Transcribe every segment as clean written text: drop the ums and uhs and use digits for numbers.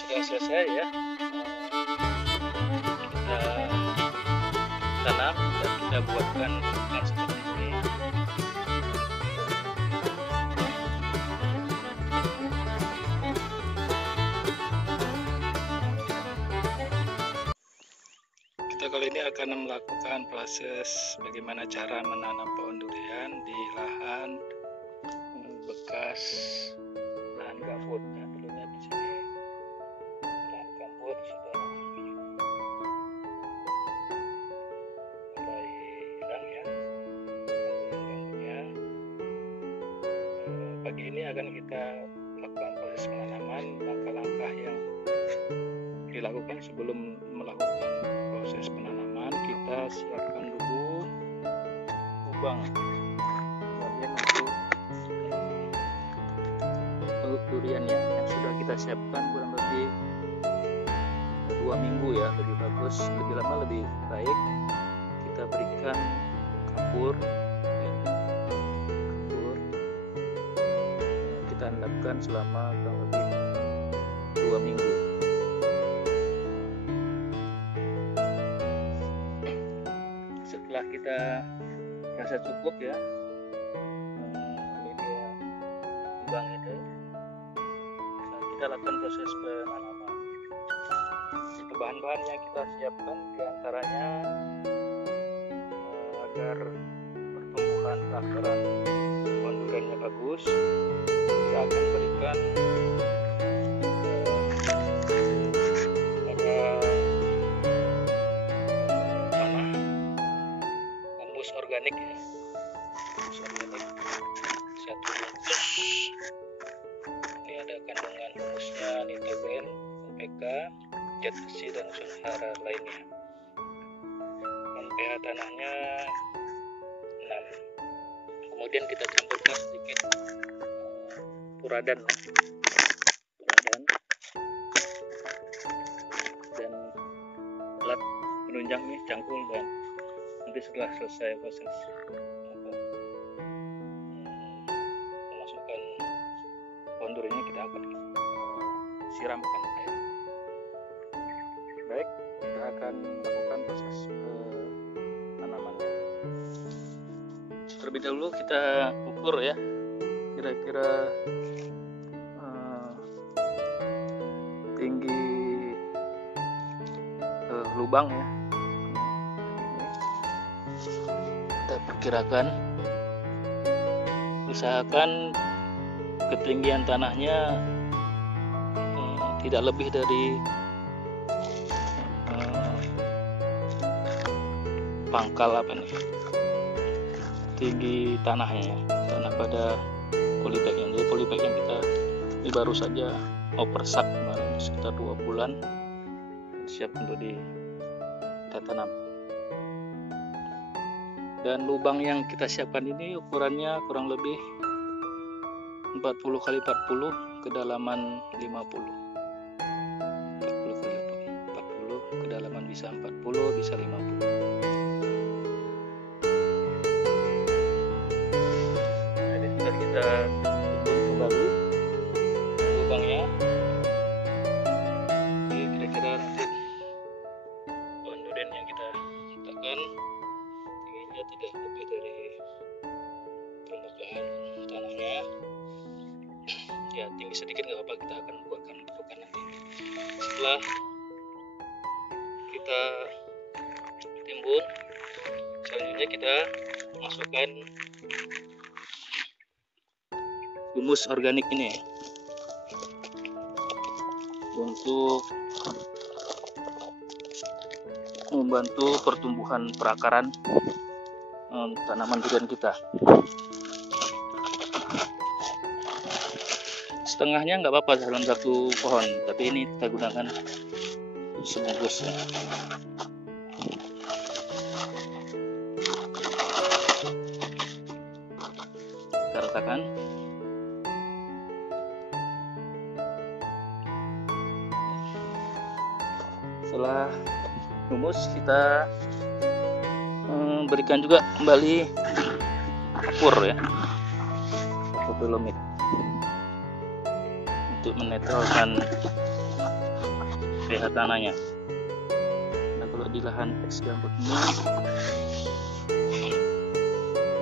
sudah selesai ya, kita tanam dan kita buatkan yang seperti ini. Kita kali ini akan melakukan proses bagaimana cara menanam pohon durian di lahan bekas lahan gambut. Nah, dulunya di sini lahan gambut sudah mulai hilang ya gambutnya. Pagi ini akan kita lakukan proses penanaman. Langkah-langkah yang dilakukan sebelum melakukan proses penanaman, kita siapkan dulu lubang untuk durian ya, yang sudah kita siapkan kurang lebih 2 minggu ya. Lebih bagus, lebih lama lebih baik. Kita berikan kapur ya. Kita endapkan selama kurang lebih 2 minggu. Setelah kita rasa cukup ya, ini dia lubang itu, kita lakukan proses penanaman. Bahan-bahan yang kita siapkan diantaranya agar pertumbuhan akaran pohon duriannya bagus, kita akan berikan organik ya, organik 1 bungkus. Ini ada kandungan humusnya nitrogen, NPK, zat besi dan unsur hara lainnya. Dan pH tanahnya 6. Kemudian kita campurkan sedikit puradan dan alat penunjang nih, cangkul, dan nanti setelah selesai proses memasukkan pohon duriannya, kita akan siramkan air. Baik, kita akan lakukan proses penanamannya. Terlebih dahulu kita ukur ya, kira-kira tinggi lubang ya. Kita perkirakan, usahakan ketinggian tanahnya tidak lebih dari pangkal tinggi tanahnya ya, tanah pada polybag-nya. Jadi polybag yang kita ini baru saja opersak kemarin sekitar 2 bulan, siap untuk kita tanam. Dan lubang yang kita siapkan ini ukurannya kurang lebih 40 x 40, kedalaman 50. 40 x 40, kedalaman bisa 40, bisa 50. Jadi sudah kita ukur kembali lubangnya. Jadi kira-kira nanti pohon durian yang kita letakkan tidak lebih dari permukaan tanahnya ya, tinggi sedikit nggak apa-apa, kita akan buatkan nanti. Setelah kita timbun, selanjutnya kita masukkan humus organik ini untuk membantu pertumbuhan perakaran tanaman durian kita. Setengahnya nggak apa-apa dalam 1 pohon, tapi ini kita gunakan sebungkus ya. Kita ratakan. Setelah humus, kita berikan juga kembali kapur ya, kapur dolomit untuk menetralkan pH tanahnya. Nah, kalau di lahan es gambut ini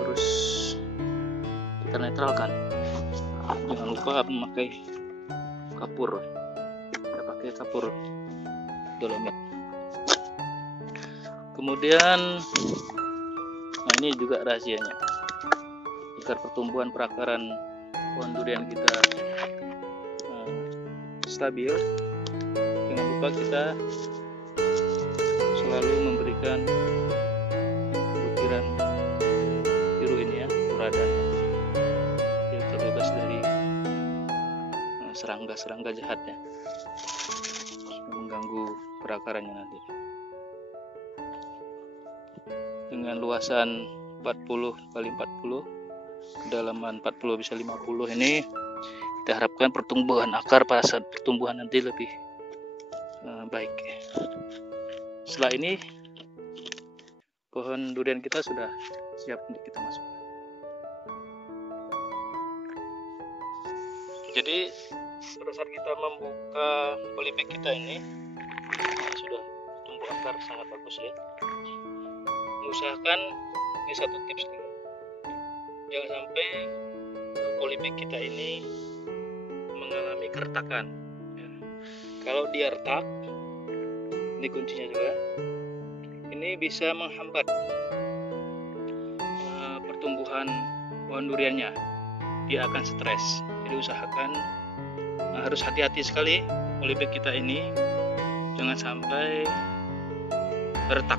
harus kita netralkan. Jangan lupa memakai kapur. Kita pakai kapur dolomit. Kemudian, nah ini juga rahasianya. Agar pertumbuhan perakaran pohon durian kita stabil, jangan lupa kita selalu memberikan butiran biru ini ya, puradan, yang terbebas dari serangga-serangga jahat ya, mengganggu perakarannya nanti. Dengan luasan 40 kali 40, kedalaman 40 bisa 50 ini, kita harapkan pertumbuhan akar pada saat pertumbuhan nanti lebih baik. Setelah ini pohon durian kita sudah siap untuk kita masukkan. Jadi pada saat kita membuka polybag kita ini sudah tumbuh akar sangat bagus ya. Usahakan, ini satu tips nih, jangan sampai polybag kita ini mengalami keretakan ya. Kalau dia retak, ini kuncinya juga, ini bisa menghambat pertumbuhan pohon duriannya, dia akan stres. Jadi usahakan harus hati-hati sekali polybag kita ini, jangan sampai retak.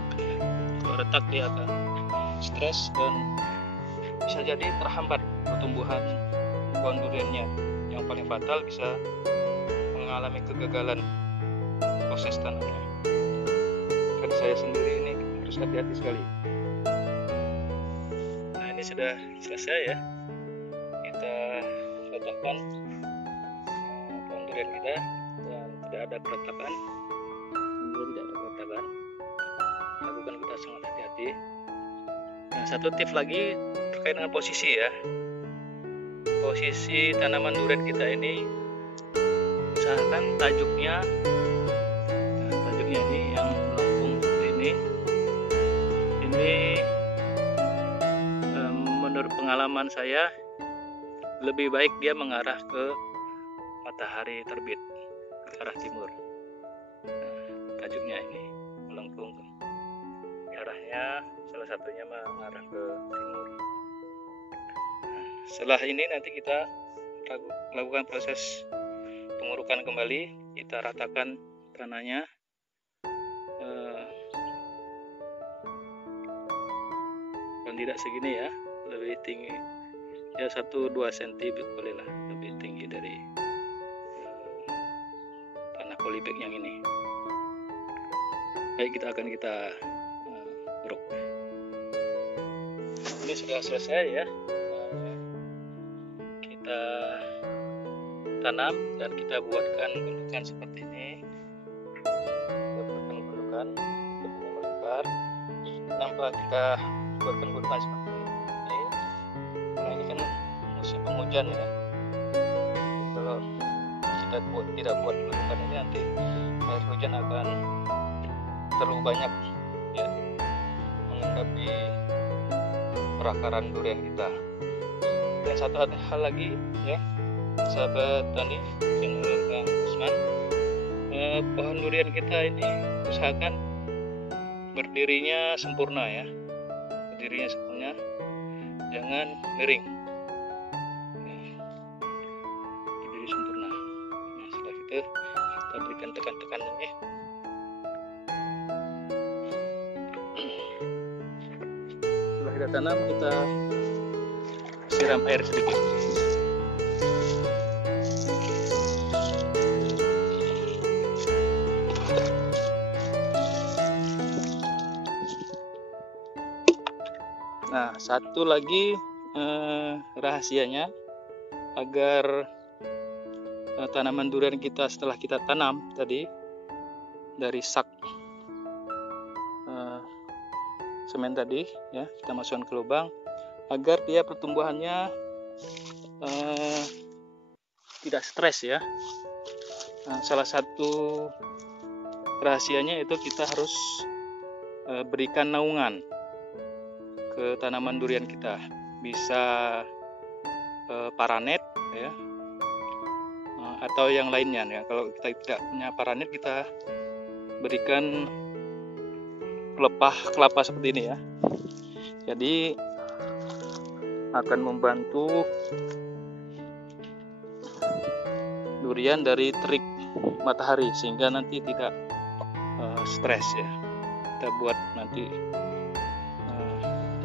Kalau retak dia akan stres dan bisa jadi terhambat pertumbuhan pohon duriannya. Yang paling fatal bisa mengalami kegagalan proses tanamnya. Kan saya sendiri ini harus hati-hati sekali. Nah, ini sudah selesai ya. Kita letakkan pohon durian kita dan tidak ada keretakan. Tidak ada keretakan. Lakukan kita sangat hati-hati. Nah, satu tips lagi terkait dengan posisi ya. Posisi tanaman durian kita ini, usahakan tajuknya ini yang melengkung seperti ini. Ini menurut pengalaman saya lebih baik dia mengarah ke matahari terbit, ke arah timur. Nah, tajuknya ini melengkung, arahnya salah satunya mengarah ke timur. Setelah ini nanti kita lakukan proses pengurukan kembali, kita ratakan tanahnya. Kalau tidak segini ya, lebih tinggi ya, 1-2 cm boleh lah, lebih tinggi dari tanah polybag yang ini. Baik, kita uruk. Ini sudah selesai ya. Kita tanam dan kita buatkan gundukan seperti ini. Kita buatkan gundukan seperti ini melebar. Kenapa kita buatkan gundukan seperti ini? Karena ini kan musim penghujan ya. Kalau kita tidak buat gundukan ini, nanti air hujan akan terlalu banyak ya, menghadapi perakaran durian kita. Dan satu hal lagi ya, sahabat tani channel Kang Usman, pohon durian kita ini usahakan berdirinya sempurna ya, jangan miring, berdiri sempurna. Nah, setelah itu kita berikan tekan-tekanan ya. Setelah kita tanam, kita siram air sedikit. Nah, satu lagi rahasianya agar tanaman durian kita setelah kita tanam tadi dari sak semen tadi ya, kita masukkan ke lubang agar dia pertumbuhannya tidak stres ya. Nah, salah satu rahasianya itu kita harus berikan naungan ke tanaman durian kita. Bisa paranet ya, atau yang lainnya ya. Kalau kita tidak punya paranet, kita berikan pelepah kelapa seperti ini ya. Jadi akan membantu durian dari terik matahari sehingga nanti tidak stres ya. Kita buat nanti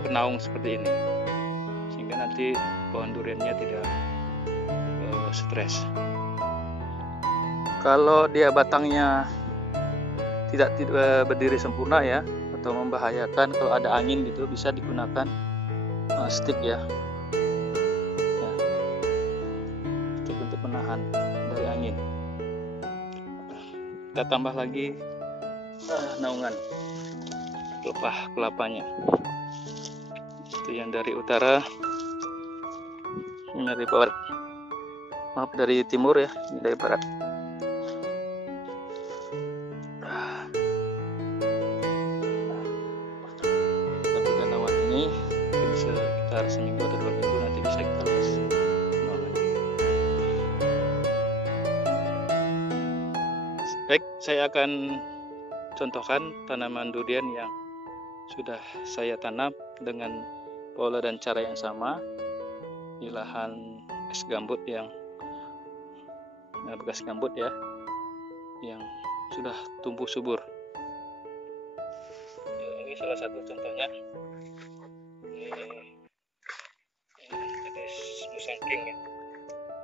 penaung seperti ini sehingga nanti pohon duriannya tidak stres. Kalau dia batangnya tidak berdiri sempurna ya, atau membahayakan kalau ada angin gitu, bisa digunakan stick ya, stick untuk menahan dari angin. Kita tambah lagi naungan pelepah kelapanya. Itu yang dari utara, ini dari barat, maaf dari timur ya, ini dari barat. Tapi naungan ini bisa sekitar seminggu atau 2 minggu nanti bisa kita lepas naungan. Baik, saya akan contohkan tanaman durian yang sudah saya tanam dengan pola dan cara yang sama di lahan es gambut yang bekas gambut ya, yang sudah tumbuh subur. Ini salah satu contohnya. Ini jenis musangking ya,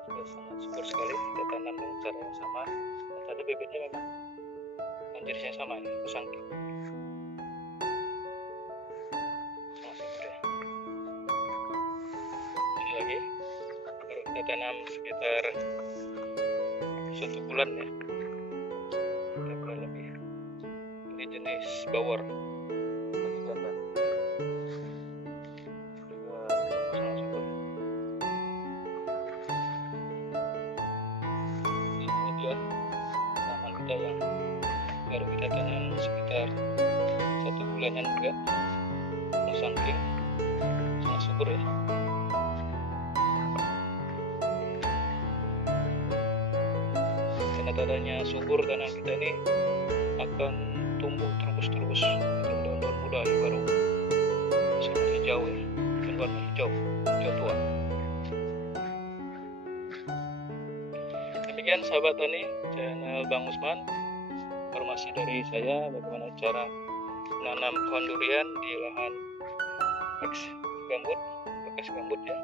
sudah sangat subur sekali. Kita tanam dengan cara yang sama. Tadi bibitnya memang jenisnya sama ya, musangking. Lagi baru kita tanam sekitar 1 bulan ya, 1 bulan lebih. Ini jenis bawor ganda, juga sangat subur. Ini dia tanaman kita yang baru kita tanam sekitar 1 bulanan juga, musangking, sangat subur ya. Karena tadanya subur, tanah kita ini akan tumbuh terus daun-daun muda yang baru sangat hijau ya, dan warna hijau tua. Demikian sahabat tani channel Bang Usman, informasi dari saya bagaimana cara menanam pohon durian di lahan bekas gambut ya.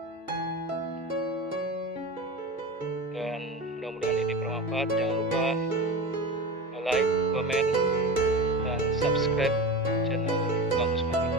Dan mudah-mudahan ini bermanfaat. Jangan lupa like, komen, dan subscribe channel Bang Usman.